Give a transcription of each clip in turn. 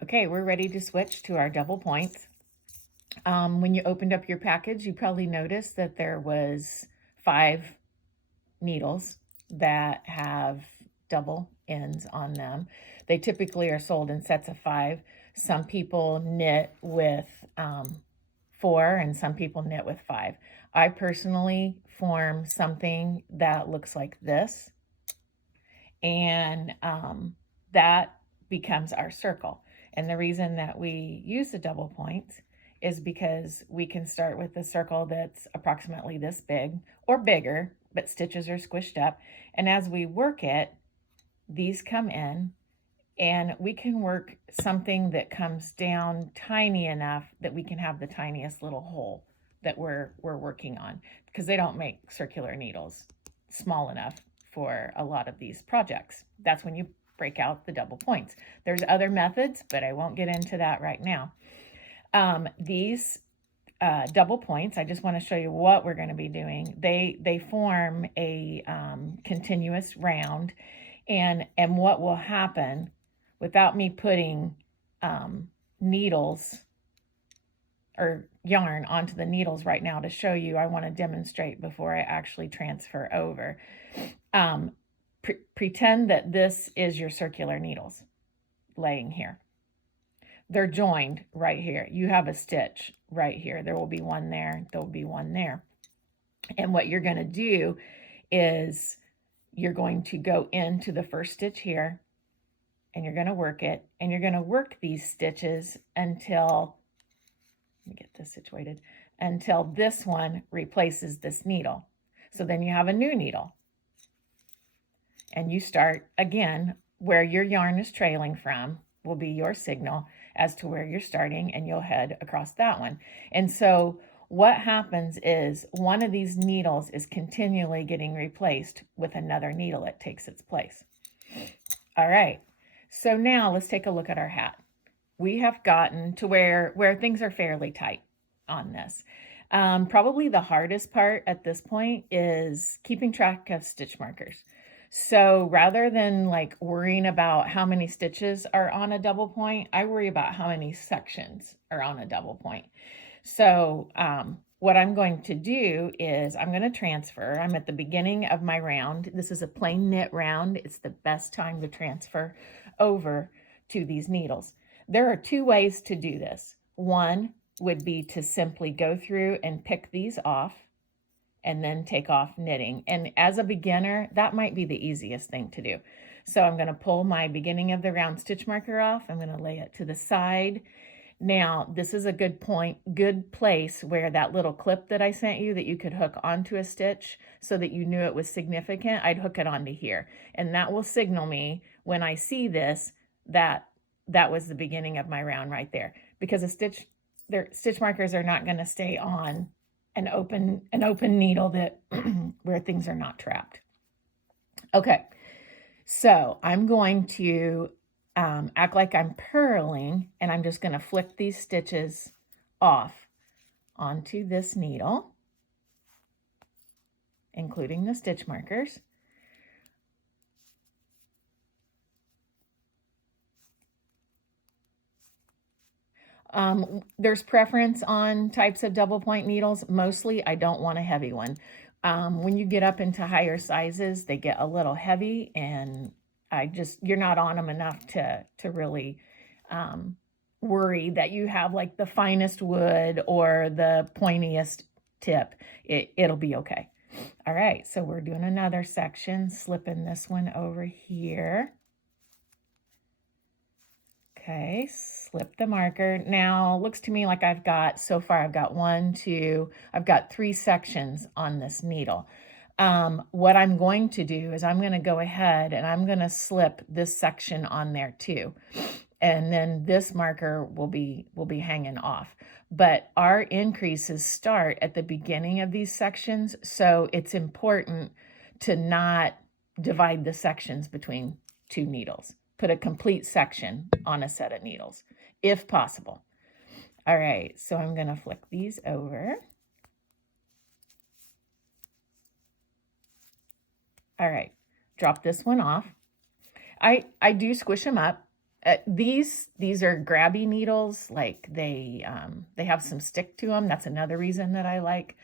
Okay, we're ready to switch to our double points. When you opened up your package, you probably noticed that there was 5 needles that have double ends on them. They typically are sold in sets of 5. Some people knit with 4 and some people knit with 5. I personally form something that looks like this, and that becomes our circle. And the reason that we use the double points is because we can start with a circle that's approximately this big or bigger, but stitches are squished up. And as we work it, these come in, and we can work something that comes down tiny enough that we can have the tiniest little hole that we're working on, because they don't make circular needles small enough for a lot of these projects. That's when you break out the double points. There's other methods, but I won't get into that right now. These double points, I just want to show you what we're going to be doing. They form a continuous round, and what will happen, without me putting needles or yarn onto the needles right now to show you, I want to demonstrate before I actually transfer over. Pretend that this is your circular needles laying here. They're joined right here. You have a stitch right here. There will be one there. There will be one there. And what you're going to do is you're going to go into the first stitch here, and you're going to work it, and you're going to work these stitches until, let me get this situated, until this one replaces this needle. So then you have a new needle, and you start again where your yarn is trailing from will be your signal as to where you're starting, and you'll head across that one. And so what happens is one of these needles is continually getting replaced with another needle that takes its place. All right, so now let's take a look at our hat. We have gotten to where things are fairly tight on this. Probably the hardest part at this point is keeping track of stitch markers. So rather than like worrying about how many stitches are on a double point, I worry about how many sections are on a double point. So what I'm going to do is I'm going to transfer. I'm at the beginning of my round. This is a plain knit round. It's the best time to transfer over to these needles. There are 2 ways to do this. One would be to simply go through and pick these off and then take off knitting. And as a beginner, that might be the easiest thing to do. So I'm going to pull my beginning of the round stitch marker off. I'm going to lay it to the side. Now, this is a good place where that little clip that I sent you that you could hook onto a stitch so that you knew it was significant, I'd hook it onto here. And that will signal me when I see this that was the beginning of my round right there. Because their stitch markers are not going to stay on an open needle that where things are not trapped. Okay, so I'm going to act like I'm purling, and I'm just going to flick these stitches off onto this needle, including the stitch markers. There's preference on types of double point needles. Mostly, I don't want a heavy one. When you get up into higher sizes, they get a little heavy, and you're not on them enough to really worry that you have like the finest wood or the pointiest tip. It'll be okay. All right, so we're doing another section, slipping this one over here. Okay, slip the marker. Now, looks to me like I've got 3 sections on this needle. What I'm going to do is I'm going to go ahead and I'm going to slip this section on there too. And then this marker will be hanging off. But our increases start at the beginning of these sections, so it's important to not divide the sections between 2 needles. Put a complete section on a set of needles, if possible. All right, so I'm going to flick these over. All right, drop this one off. I do squish them up These are grabby needles, like they have some stick to them. That's another reason that I like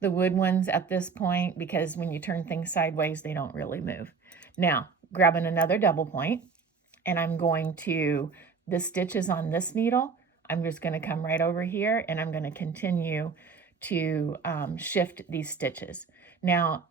the wood ones at this point, because when you turn things sideways, they don't really move. Now, grabbing another double point, and I'm going to, the stitches on this needle, I'm just going to come right over here, and I'm going to continue to shift these stitches. Now,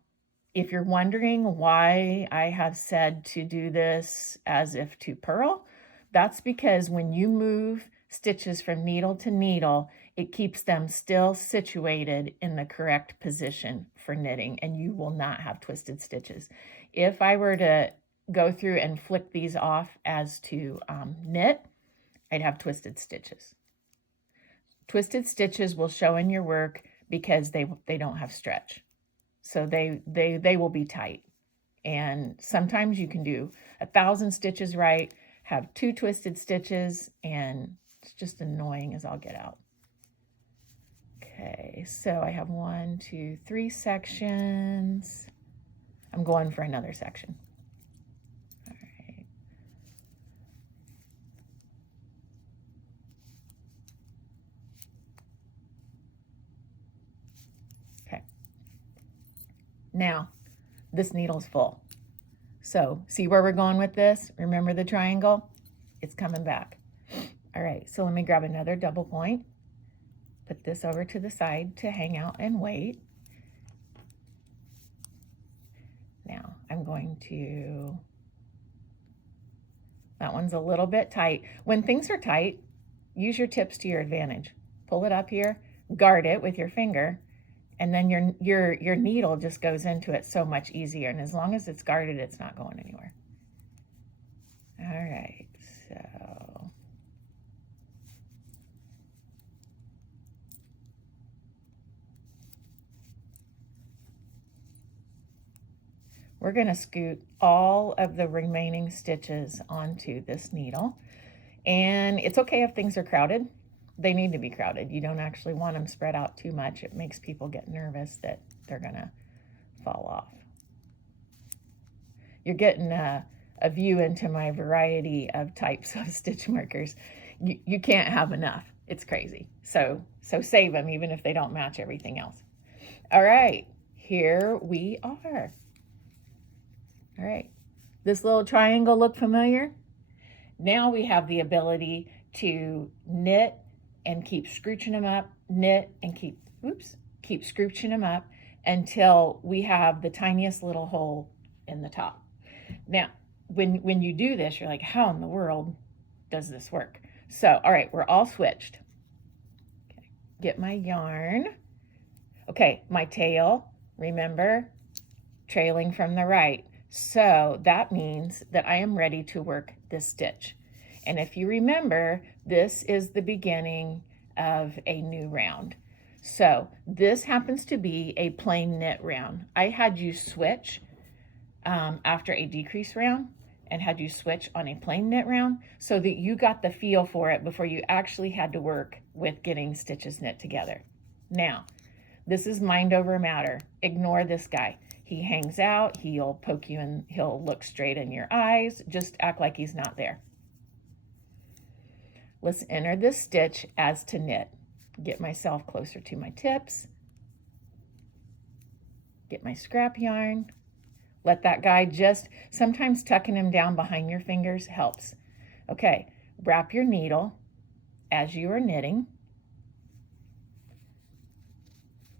if you're wondering why I have said to do this as if to purl, that's because when you move stitches from needle to needle, it keeps them still situated in the correct position for knitting, and you will not have twisted stitches. If I were to go through and flick these off as to knit, I'd have twisted stitches. Twisted stitches will show in your work because they don't have stretch. So they will be tight. And sometimes you can do 1,000 stitches right, have 2 twisted stitches, and it's just annoying as all get out. Okay, so I have 1, 2, 3 sections. I'm going for another section. All right. Okay. Now, this needle's full. So see where we're going with this? Remember the triangle? It's coming back. All right, so let me grab another double point. Put this over to the side to hang out and wait. Now I'm going to, that one's a little bit tight. When things are tight, use your tips to your advantage. Pull it up here, guard it with your finger, and then your needle just goes into it so much easier. And as long as it's guarded, it's not going anywhere. All right, so we're going to scoot all of the remaining stitches onto this needle. And it's okay if things are crowded. They need to be crowded. You don't actually want them spread out too much. It makes people get nervous that they're going to fall off. You're getting a view into my variety of types of stitch markers. You can't have enough. It's crazy. So save them even if they don't match everything else. All right, here we are. All right, this little triangle look familiar? Now we have the ability to knit and keep scrooching them up, knit and keep scrooching them up until we have the tiniest little hole in the top. Now, when you do this, you're like, how in the world does this work? So, all right, we're all switched. Okay, get my yarn. Okay, my tail, remember, trailing from the right. So that means that I am ready to work this stitch. And if you remember, this is the beginning of a new round. So this happens to be a plain knit round. I had you switch after a decrease round and had you switch on a plain knit round so that you got the feel for it before you actually had to work with getting stitches knit together. Now, this is mind over matter. Ignore this guy. He hangs out, he'll poke you and he'll look straight in your eyes. Just act like he's not there. Let's enter this stitch as to knit. Get myself closer to my tips. Get my scrap yarn. Let that guy just, sometimes tucking him down behind your fingers helps. Okay, wrap your needle as you are knitting.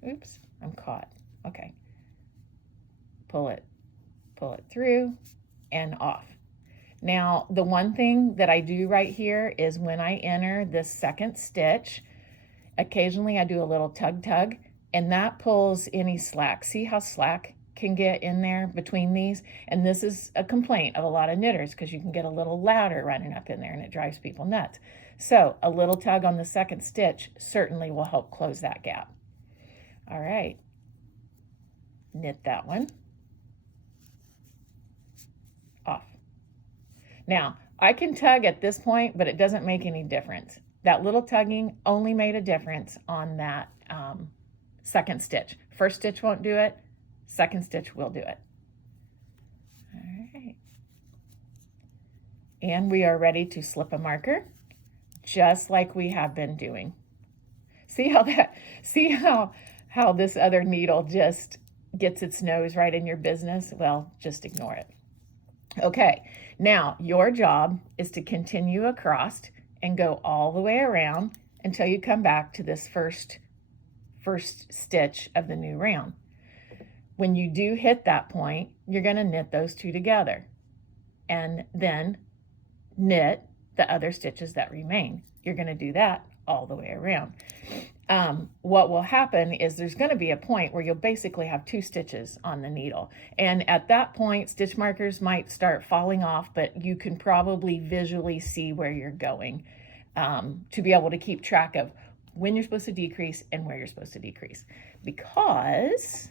Oops, I'm caught. Okay. Pull it through and off. Now, the one thing that I do right here is when I enter this second stitch, occasionally I do a little tug, and that pulls any slack. See how slack can get in there between these? And this is a complaint of a lot of knitters because you can get a little ladder running up in there and it drives people nuts. So a little tug on the second stitch certainly will help close that gap. All right, knit that one. Off. Now, I can tug at this point, but it doesn't make any difference. That little tugging only made a difference on that second stitch. First stitch won't do it. Second stitch will do it. All right. And we are ready to slip a marker, just like we have been doing. See how this other needle just gets its nose right in your business? Well, just ignore it. Okay, now your job is to continue across and go all the way around until you come back to this first stitch of the new round. When you do hit that point, you're going to knit those two together and then knit the other stitches that remain. You're going to do that all the way around. What will happen is there's going to be a point where you'll basically have 2 stitches on the needle. And at that point, stitch markers might start falling off, but you can probably visually see where you're going to be able to keep track of when you're supposed to decrease and where you're supposed to decrease. Because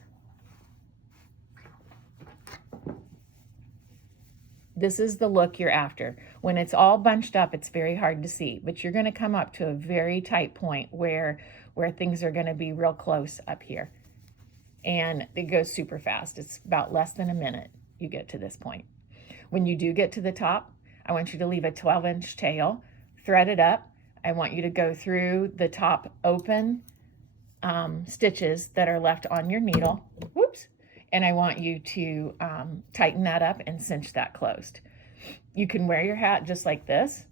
this is the look you're after. When it's all bunched up, it's very hard to see, but you're going to come up to a very tight point where things are going to be real close up here. And it goes super fast. It's about less than a minute you get to this point. When you do get to the top, I want you to leave a 12-inch tail, thread it up. I want you to go through the top open stitches that are left on your needle. Whoops. And I want you to tighten that up and cinch that closed. You can wear your hat just like this,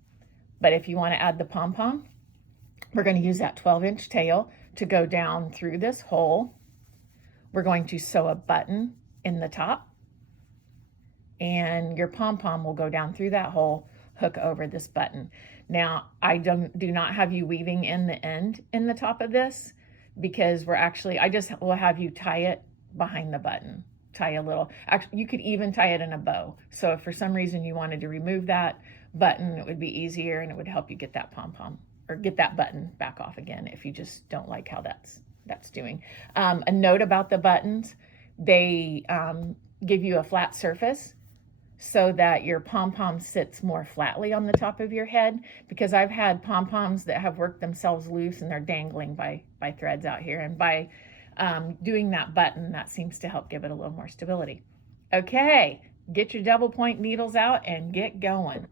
but if you want to add the pom-pom, we're going to use that 12-inch tail to go down through this hole. We're going to sew a button in the top, and your pom-pom will go down through that hole, hook over this button. Now, I do not have you weaving in the end in the top of this, because I just will have you tie it behind the button. Tie a little, actually you could even tie it in a bow. So if for some reason you wanted to remove that button, it would be easier and it would help you get that pom-pom or get that button back off again if you just don't like how that's doing. A note about the buttons, they give you a flat surface so that your pom-pom sits more flatly on the top of your head, because I've had pom-poms that have worked themselves loose and they're dangling by threads out here, and by doing that button, that seems to help give it a little more stability. Okay, get your double point needles out and get going.